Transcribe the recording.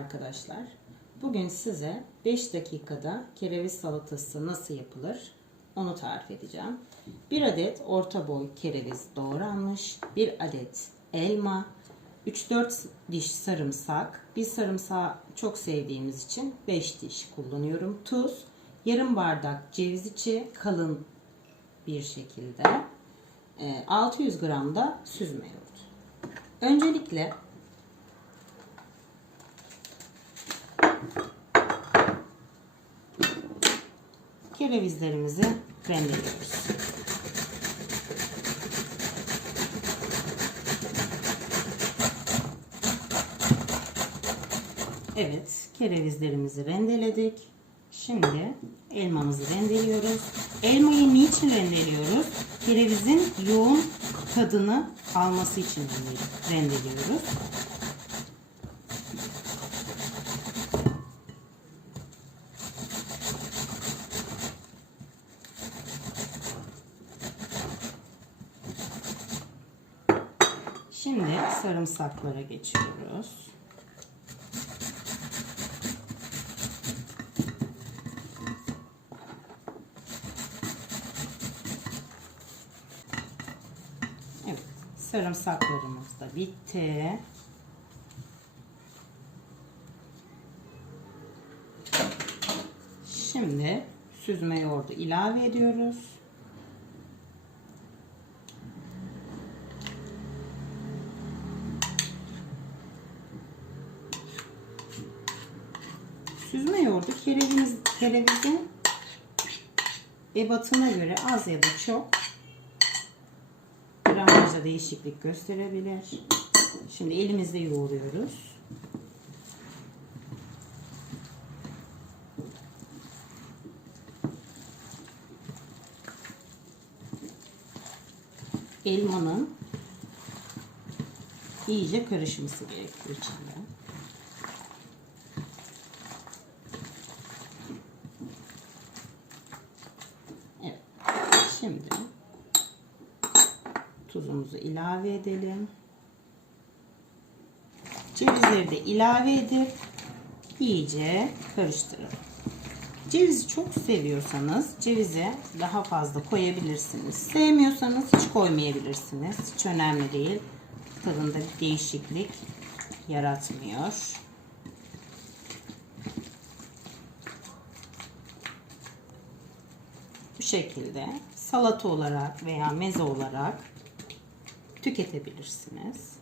arkadaşlar. Bugün size 5 dakikada kereviz salatası nasıl yapılır onu tarif edeceğim. 1 adet orta boy kereviz doğranmış, 1 adet elma, 3-4 diş sarımsak. Biz sarımsağı çok sevdiğimiz için 5 diş kullanıyorum. Tuz, yarım bardak ceviz içi kalın bir şekilde. e, 600 gram da süzme yoğurt. Öncelikle kerevizlerimizi rendeliyoruz. Evet, kerevizlerimizi rendeledik. Şimdi elmamızı rendeliyoruz. Elmayı niçin rendeliyoruz? Kerevizin yoğun tadını alması için rendeliyoruz. Şimdi sarımsaklara geçiyoruz. Evet, sarımsaklarımız da bitti. Şimdi süzme yoğurdu ilave ediyoruz. Süzme yoğurdu kereviz, kerevizin ebatına göre az ya da çok gramajda değişiklik gösterebilir. Şimdi elimizde yoğuruyoruz. Elmanın iyice karışması gerekiyor içinde. Evet. Şimdi tuzumuzu ilave edelim. Cevizleri de ilave edip iyice karıştıralım. Cevizi çok seviyorsanız cevizi daha fazla koyabilirsiniz. Sevmiyorsanız hiç koymayabilirsiniz. Hiç önemli değil. Tadında bir değişiklik yaratmıyor. Bu şekilde salata olarak veya meze olarak tüketebilirsiniz.